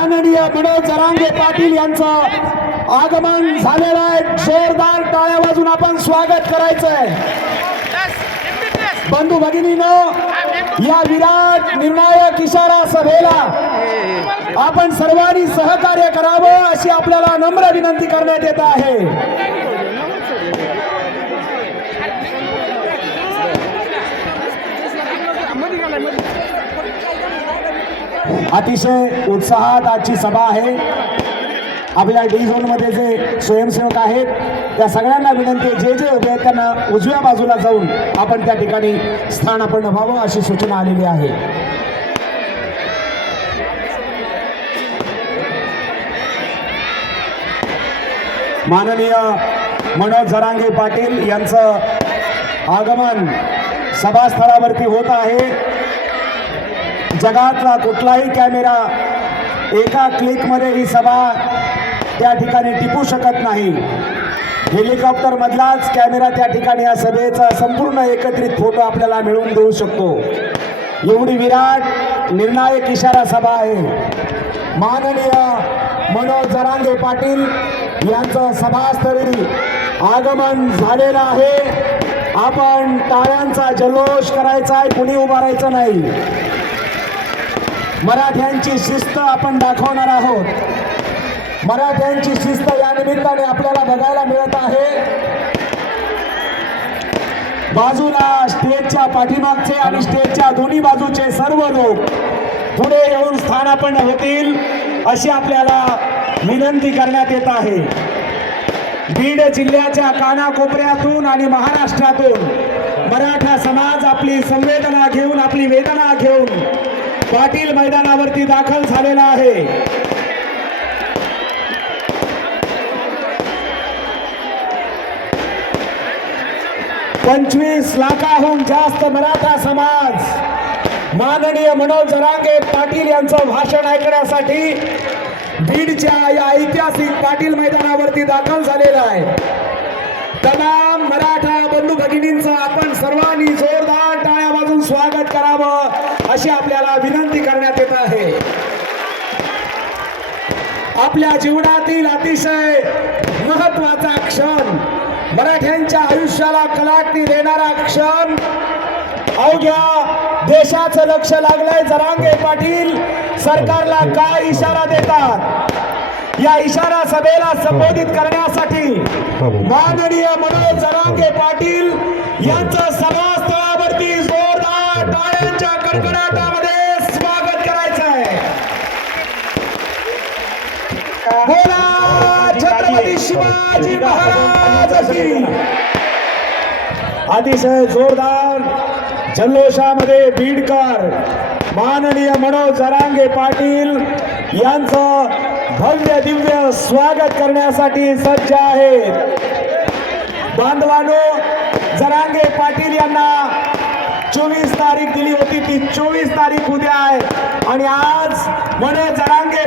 माननीय विनोद जरांगे पाटील यांचं आगमन झालेलं आहे. जोरदार टाळ्या वाजून आपण स्वागत करायचंय. बंधू भगिनीनं या विराट निर्णायक इशारा सभेला आपण सर्वांनी सहकार्य करावं अशी आपल्याला नम्र विनंती करण्यात येत आहे. अतिशय उत्साहात आजची सभा आहे. आपल्या डी झोनमध्ये जे स्वयंसेवक आहेत त्या सगळ्यांना विनंती आहे जे जे उभे आहेत त्यांना उजव्या बाजूला जाऊन आपण त्या ठिकाणी स्थान आपण व्हावं अशी सूचना आलेली आहे. माननीय मनोज जरांगे पाटील यांचं आगमन सभास्थळावरती होत आहे. जगातला कुठलाही कॅमेरा एका क्लिकमध्ये ही सभा त्या ठिकाणी टिपू शकत नाही. हेलिकॉप्टरमधलाच कॅमेरा त्या ठिकाणी या सभेचा संपूर्ण एकत्रित फोटो आपल्याला मिळवून देऊ शकतो. एवढी विराट निर्णायक इशारा सभा आहे. माननीय मनोज जरांगे पाटील यांचं सभास्थळी आगमन झालेलं आहे. आपण टाळ्यांचा जल्लोष करायचा आहे कुणी उभारायचं नाही. मराठ्यांची शिस्त आपण दाखवणार आहोत. मराठ्यांची शिस्त या निमित्ताने आपल्याला बघायला मिळत आहे. बाजूला स्टेजच्या पाठीमागचे आणि स्टेजच्या दोन्ही बाजूचे सर्व लोक पुढे येऊन स्थानापन्न होतील अशी आपल्याला विनंती करण्यात येत आहे. बीड जिल्ह्याच्या कानाकोपऱ्यातून आणि महाराष्ट्रातून मराठा समाज आपली संवेदना घेऊन आपली वेदना घेऊन पाटील मैदानावरती दाखल झालेला आहे. पंचवीस लाखाहून जास्त मराठा समाज. माननीय मनोज जरांगे पाटील यांचं भाषण ऐकण्यासाठी बीडच्या या ऐतिहासिक पाटील मैदानावरती दाखल झालेला आहे. तमाम मराठा बंधू भगिनींचं आपण सर्वांनी जोरदार अशी आपल्याला विनंती करण्यात येत आहे. आपल्या जीवनातील अतिशय महत्त्वाचा क्षण मराठ्यांच्या आयुष्याला कलाटणी देणारा क्षण अवघ्या देशाचं लक्ष लागलंय जरांगे पाटील. सरकारला काय इशारा देतात? या इशारा सभेला संबोधित करण्यासाठी माननीय मनोज जरांगे पाटील यांचं गटामध्ये स्वागत करायचं आहे बोला छत्रपती शिवाजी महाराज अतिशय जोरदार जल्लोषामध्ये बीडकर माननीय मनोज जरांगे पाटील यांचं भव्य दिव्य स्वागत करण्यासाठी सज्ज आहेत. बांधवानो जरांगे पाटील यांना चोवीस तारीख दिली होती ती चोवीस तारीख उद्या आहे. आणि आज मनोज जरांगे